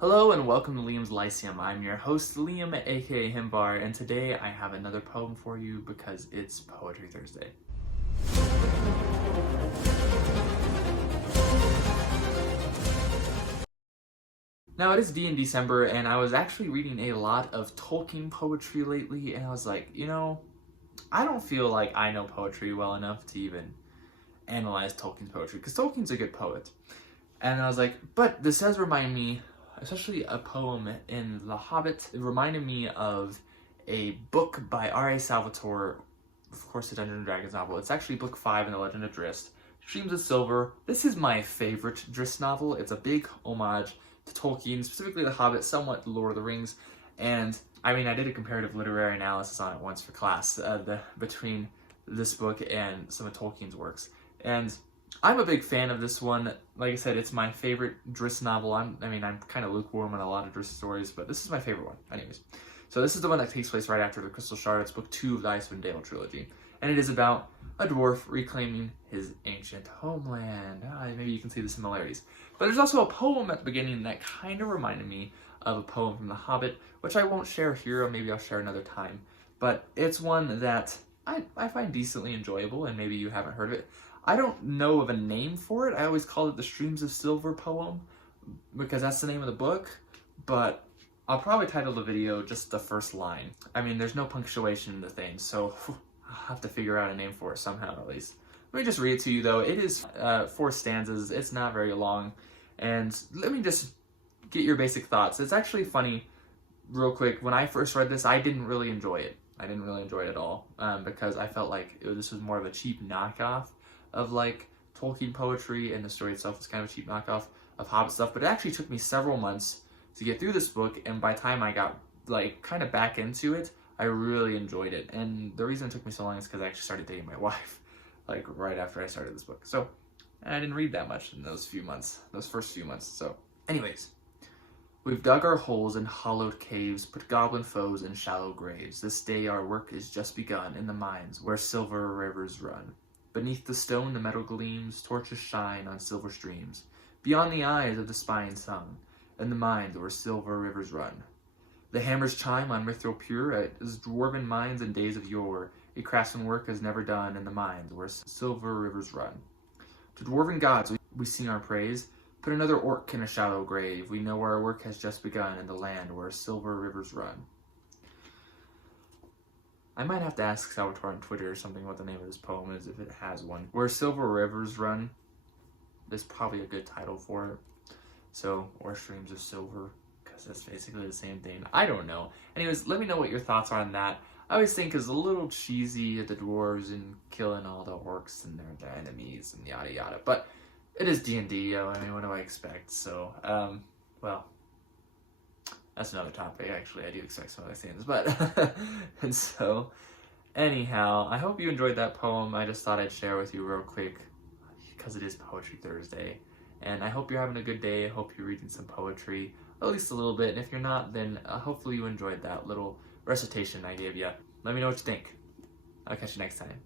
Hello and welcome to Liam's Lyceum. I'm your host Liam, aka Himbar, and today I have another poem for you because it's Poetry Thursday. Now it is December, and I was actually reading a lot of Tolkien poetry lately, and I was like, I don't feel like I know poetry well enough to even analyze Tolkien's poetry, because Tolkien's a good poet. And I was like, but this does remind me, especially a poem in The Hobbit, it reminded me of a book by R.A. Salvatore, of course, the Dungeons & Dragons novel. It's actually book 5 in The Legend of Drizzt, Streams of Silver. This is my favorite Drizzt novel. It's a big homage to Tolkien, specifically The Hobbit, somewhat The Lord of the Rings, and I mean, I did a comparative literary analysis on it once for class, between this book and some of Tolkien's works, and I'm a big fan of this one. Like I said, it's my favorite Drizzt novel. I'm kind of lukewarm on a lot of Drizzt stories, but this is my favorite one. Anyways, so this is the one that takes place right after the Crystal Shard. It's book 2 of the Icewind Dale trilogy, and it is about a dwarf reclaiming his ancient homeland. Maybe you can see the similarities. But there's also a poem at the beginning that kind of reminded me of a poem from The Hobbit, which I won't share here, or maybe I'll share another time. But it's one that I find decently enjoyable, and maybe you haven't heard of it. I don't know of a name for it. I always call it the Streams of Silver poem because that's the name of the book, but I'll probably title the video just the first line. I mean, there's no punctuation in the thing, so I'll have to figure out a name for it somehow at least. Let me just read it to you though. It is 4 stanzas. It's not very long, and let me just get your basic thoughts. It's actually funny, real quick, when I first read this, I didn't really enjoy it. I didn't really enjoy it at all because I felt like this was more of a cheap knockoff of like Tolkien poetry, and the story itself was kind of a cheap knockoff of Hobbit stuff. But it actually took me several months to get through this book, and by the time I got like kind of back into it, I really enjoyed it. And the reason it took me so long is because I actually started dating my wife like right after I started this book. So I didn't read that much in those first few months. So anyways, we've dug our holes in hollowed caves, put goblin foes in shallow graves. This day our work is just begun in the mines where silver rivers run. Beneath the stone the metal gleams, torches shine on silver streams, beyond the eyes of the spying sun, in the mines where silver rivers run. The hammers chime on mithril pure, as dwarven mines in days of yore, a craftsman work has never done in the mines where silver rivers run. To dwarven gods we sing our praise, put another orc in a shallow grave, we know our work has just begun in the land where silver rivers run. I might have to ask Salvatore on Twitter or something what the name of this poem is, if it has one. Where Silver Rivers Run is probably a good title for it. So, or Streams of Silver, because that's basically the same thing. I don't know. Anyways, let me know what your thoughts are on that. I always think it's a little cheesy at the dwarves and killing all the orcs and their enemies and yada yada. But it is D&D, I mean, what do I expect? So, well, that's another topic. Actually, I do expect some other things, but and so anyhow, I hope you enjoyed that poem. I just thought I'd share with you real quick because it is Poetry Thursday, and I hope you're having a good day. I hope you're reading some poetry, at least a little bit, and if you're not, then hopefully you enjoyed that little recitation I gave you. Let me know what you think. I'll catch you next time.